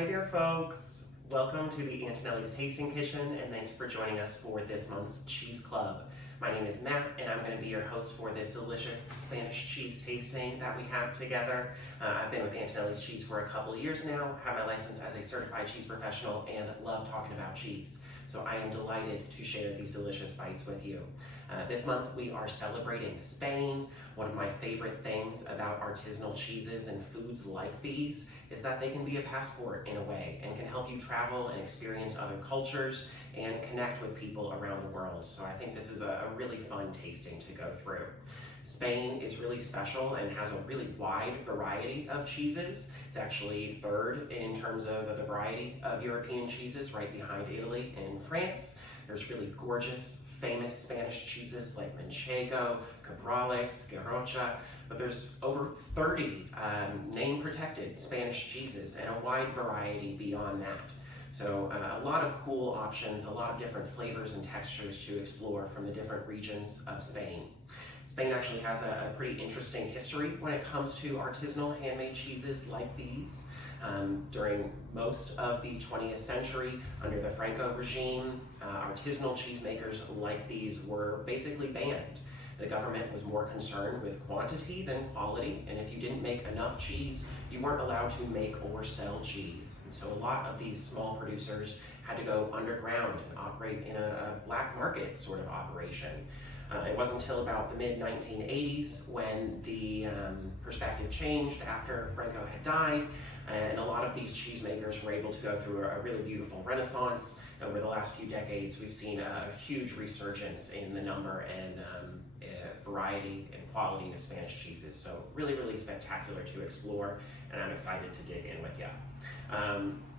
Hi there, folks. Welcome to the Antonelli's Tasting Kitchen, and thanks for joining us for this month's Cheese Club. My name is Matt, and I'm going to be your host for this delicious Spanish cheese tasting that we have together. I've been with Antonelli's Cheese for a couple of years now, have my license as a certified cheese professional, and love talking about cheese. So I am delighted to share these delicious bites with you. This month we are celebrating Spain. One of my favorite things about artisanal cheeses and foods like these is that they can be a passport in a way and can help you travel and experience other cultures and connect with people around the world. So I think this is a really fun tasting to go through. Spain is really special and has a really wide variety of cheeses. It's actually third in terms of the variety of European cheeses, right behind Italy and France. There's really gorgeous, famous Spanish cheeses like Manchego, Cabrales, Garrocha, but there's over 30 name-protected Spanish cheeses and a wide variety beyond that. So a lot of cool options, a lot of different flavors and textures to explore from the different regions of Spain. Spain actually has a pretty interesting history when it comes to artisanal handmade cheeses like these. During most of the 20th century, under the Franco regime, artisanal cheesemakers like these were basically banned. The government was more concerned with quantity than quality, and if you didn't make enough cheese, you weren't allowed to make or sell cheese. And so a lot of these small producers had to go underground and operate in a black market sort of operation. It wasn't until about the mid-1980s when the perspective changed after Franco had died, and a lot of these cheesemakers were able to go through a really beautiful renaissance. Over the last few decades, we've seen a huge resurgence in the number and variety and quality of Spanish cheeses. So really, really spectacular to explore, and I'm excited to dig in with you.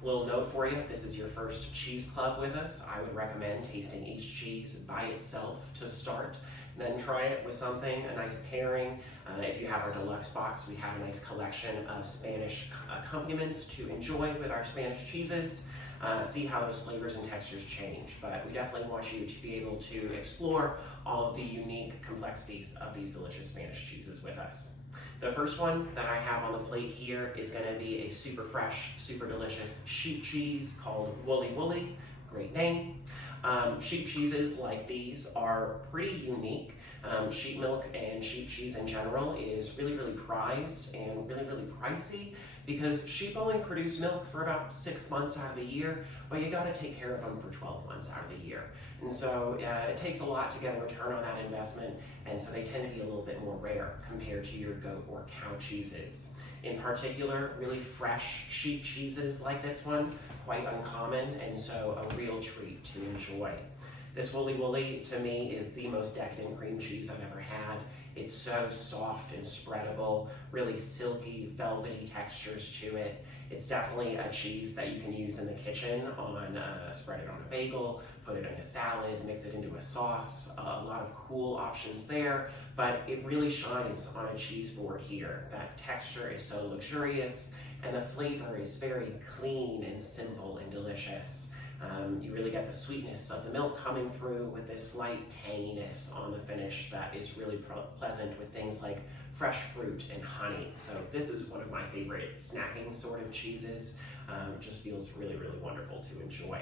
Little note for you, if this is your first cheese club with us, I would recommend tasting each cheese by itself to start, then try it with something, a nice pairing. If you have our deluxe box, we have a nice collection of Spanish accompaniments to enjoy with our Spanish cheeses. See how those flavors and textures change, but we definitely want you to be able to explore all of the unique complexities of these delicious Spanish cheeses with us. The first one that I have on the plate here is going to be a super fresh, super delicious sheep cheese called Woolly Woolly. Great name. Sheep cheeses like these are pretty unique. Sheep milk and sheep cheese in general is really, really prized and really, really pricey because sheep only produce milk for about 6 months out of the year, but you got to take care of them for 12 months out of the year. And so it takes a lot to get a return on that investment, and so they tend to be a little bit more rare compared to your goat or cow cheeses. In particular, really fresh sheep cheeses like this one, quite uncommon, and so a real treat to enjoy. This Woolly Woolly, to me, is the most decadent cream cheese I've ever had. It's so soft and spreadable, really silky, velvety textures to it. It's definitely a cheese that you can use in the kitchen spread it on a bagel, put it in a salad, mix it into a sauce. A lot of cool options there, but it really shines on a cheese board here. That texture is so luxurious, and the flavor is very clean and simple and delicious. You really get the sweetness of the milk coming through with this light tanginess on the finish that is really pleasant with things like fresh fruit and honey. So this is one of my favorite snacking sort of cheeses. It just feels really, really wonderful to enjoy.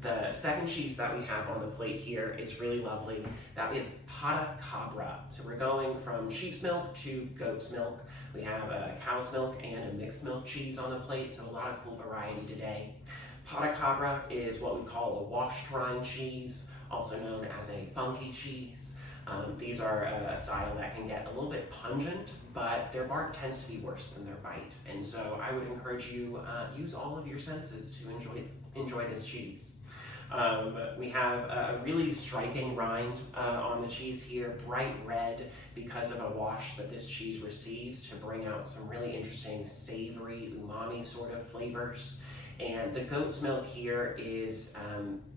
The second cheese that we have on the plate here is really lovely. That is pata cabra. So we're going from sheep's milk to goat's milk. We have a cow's milk and a mixed milk cheese on the plate, so a lot of cool variety today. Pata cabra is what we call a washed rind cheese, also known as a funky cheese. These are a style that can get a little bit pungent, but their bark tends to be worse than their bite. And so I would encourage you use all of your senses to enjoy this cheese. We have a really striking rind on the cheese here, bright red because of a wash that this cheese receives to bring out some really interesting savory, umami sort of flavors. And the goat's milk here is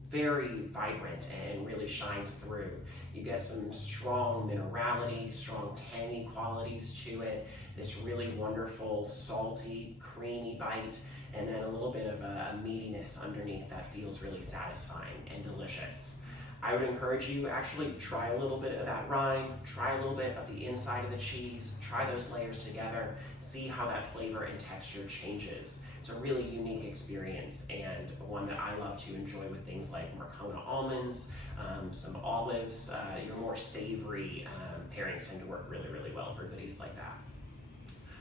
very vibrant and really shines through. You get some strong minerality, strong tangy qualities to it, this really wonderful, salty, creamy bite, and then a little bit of a meatiness underneath that feels really satisfying and delicious. I would encourage you actually try a little bit of that rind, try a little bit of the inside of the cheese, try those layers together, see how that flavor and texture changes. It's a really unique experience and one that I love to enjoy with things like Marcona almonds, some olives. Your more savory pairings tend to work really, really well for goodies like that.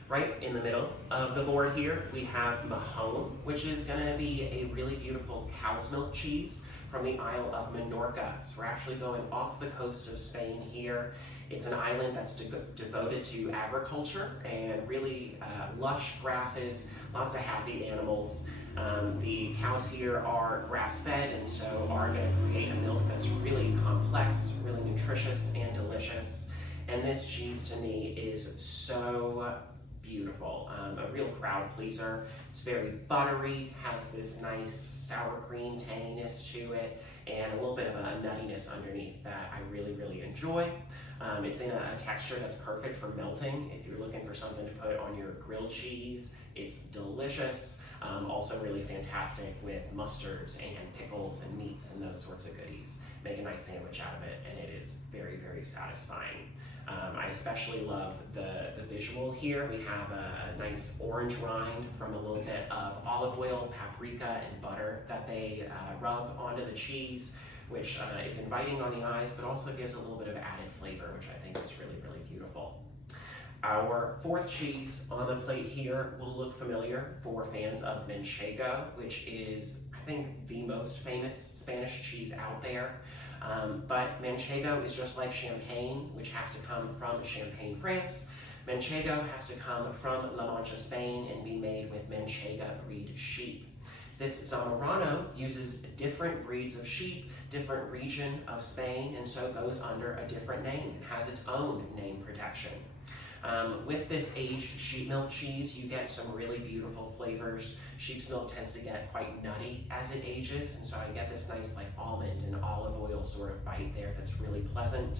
Right in the middle of the board here, we have Mahone, which is going to be a really beautiful cow's milk cheese from the Isle of Menorca. So we're actually going off the coast of Spain here. It's an island that's devoted to agriculture and really lush grasses, lots of happy animals. The cows here are grass-fed and so are going to create a milk that's really complex, really nutritious and delicious. And this cheese to me is so beautiful, a real crowd pleaser. It's very buttery, has this nice sour cream tanginess to it, and a little bit of a nuttiness underneath that I really, really enjoy. It's in a texture that's perfect for melting. If you're looking for something to put on your grilled cheese, it's delicious. Also really fantastic with mustards and pickles and meats and those sorts of goodies. Make a nice sandwich out of it, and it is very, very satisfying. I especially love the visual here. We have a nice orange rind from a little bit of olive oil, paprika, and butter that they rub onto the cheese, which is inviting on the eyes, but also gives a little bit of added flavor, which I think is really, really beautiful. Our fourth cheese on the plate here will look familiar for fans of Manchego, which is, I think, the most famous Spanish cheese out there. But Manchego is just like Champagne, which has to come from Champagne, France. Manchego has to come from La Mancha, Spain, and be made with Manchega breed sheep. This Zamorano uses different breeds of sheep, different region of Spain, and so goes under a different name. It has its own name protection. With this aged sheep milk cheese, you get some really beautiful flavors. Sheep's milk tends to get quite nutty as it ages, and so I get this nice like almond and olive oil sort of bite there that's really pleasant.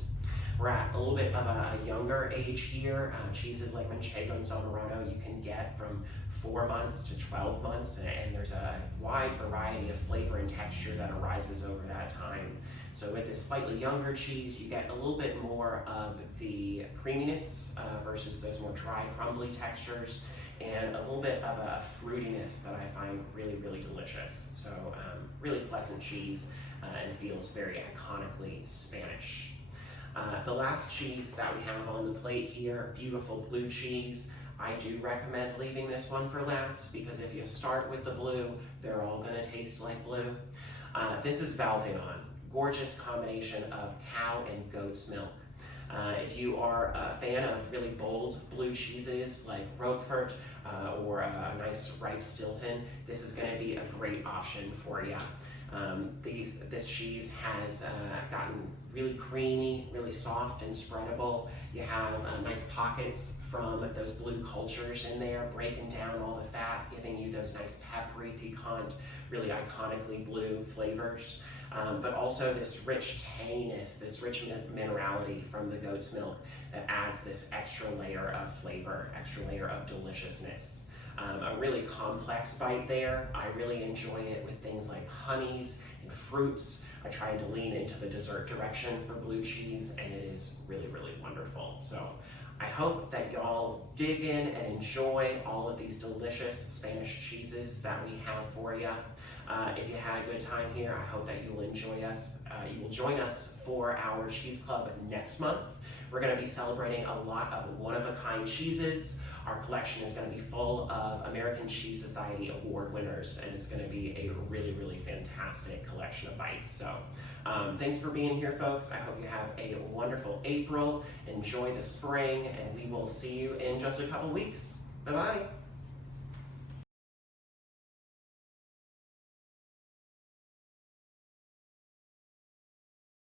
We're at a little bit of a younger age here. Cheeses like Manchego and Zamorano you can get from 4 months to 12 months, and there's a wide variety of flavor and texture that arises over that time. So with this slightly younger cheese, you get a little bit more of the creaminess versus those more dry, crumbly textures, and a little bit of a fruitiness that I find really, really delicious. So really pleasant cheese and feels very iconically Spanish. The last cheese that we have on the plate here, beautiful blue cheese. I do recommend leaving this one for last because if you start with the blue, they're all going to taste like blue. This is Valdeon. Gorgeous combination of cow and goat's milk. If you are a fan of really bold blue cheeses like Roquefort or a nice ripe Stilton, this is going to be a great option for you. This cheese has gotten really creamy, really soft and spreadable. You have nice pockets from those blue cultures in there, breaking down all the fat, giving you those nice peppery, piquant, really iconically blue flavors. But also this rich tanginess, this rich minerality from the goat's milk that adds this extra layer of flavor, extra layer of deliciousness. A really complex bite there. I really enjoy it with things like honeys and fruits. I tried to lean into the dessert direction for blue cheese, and it is really, really wonderful. So I hope that y'all dig in and enjoy all of these delicious Spanish cheeses that we have for you. If you had a good time here, I hope that you will enjoy us. You will join us for our cheese club next month. We're going to be celebrating a lot of one-of-a-kind cheeses. Our collection is going to be full of American Cheese Society award winners, and it's going to be a really, really fantastic collection of bites. So thanks for being here, folks. I hope you have a wonderful April. Enjoy the spring, and we will see you in just a couple weeks. Bye-bye.